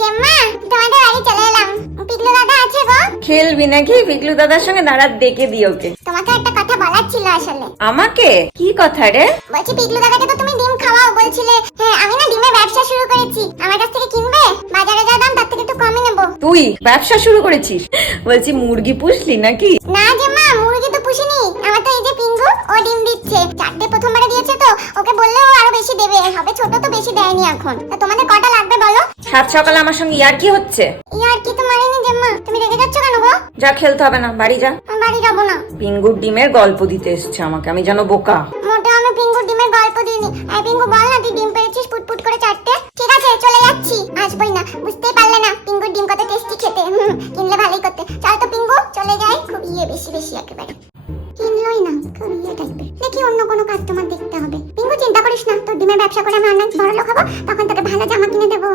জেম্মা তোমাদের বাড়ি চলে এলাম। পিকলু দাদা আছে গো? খেলবি নাকি? পিকলু দাদার সঙ্গে দাঁড়া ওকে। তোমাকে একটা কথা বলার ছিল আসলে। আমাকে? কি কথা রে? বলছি পিকলু দাদাকে তো তুমি ডিম খাওয়াও বলছিলে। হ্যাঁ আমি না ডিমের ব্যবসা শুরু করেছি। আমার কাছ থেকে কিনবে? বাজারে যা দাম তার থেকে একটু কমই নেব। তুই ব্যবসা শুরু করেছিস? বলছি মুরগি পুষলি নাকি? না যে মা মুরগি তো পুষিনি। আমার তো এই যে পিঙ্গু ও ডিম দিচ্ছে। চারটে প্রথমবারে দিয়েছে তো ওকে বললেও আরও বেশি দেবে। হবে ছোট তো বেশি দেয়নি এখন। তা তোমাদের কটা লাগবে বলো? সাত সকালে আমার সঙ্গে ইয়ার কি হচ্ছে? ইয়ার কি তো মারিনি যে মা তুমি রেগে যাচ্ছ কেন গো? যা খেলতে হবে না বাড়ি যা। আমি বাড়ি যাব না। পিঙ্গুর ডিমের গল্প দিতে এসছে আমাকে আমি যেন বোকা। মোটে আমি পিঙ্গুর ডিমের গল্প দিইনি। এই পিঙ্গু বল না তুই ডিম পেয়েছিস পুটপুট করে চারটে? ঠিক আছে চলে যাচ্ছি। আসবই না বুঝতেই পারলে না পিঙ্গুর ডিম কত টেস্টি খেতে। কিনলে ভালোই করতে। চল তো পিঙ্গু চলে যাই। খুব ইয়ে বেশি বেশি একেবারে। কিনলোই না খুব ইয়ে টাইপের দেখি অন্য কোনো কাস্টমার দেখতে হবে। পিঙ্গু চিন্তা করিস না তোর ডিমের ব্যবসা করে আমি অনেক বড় লোক হব তখন তোকে ভালো জামা কিনে দেবো।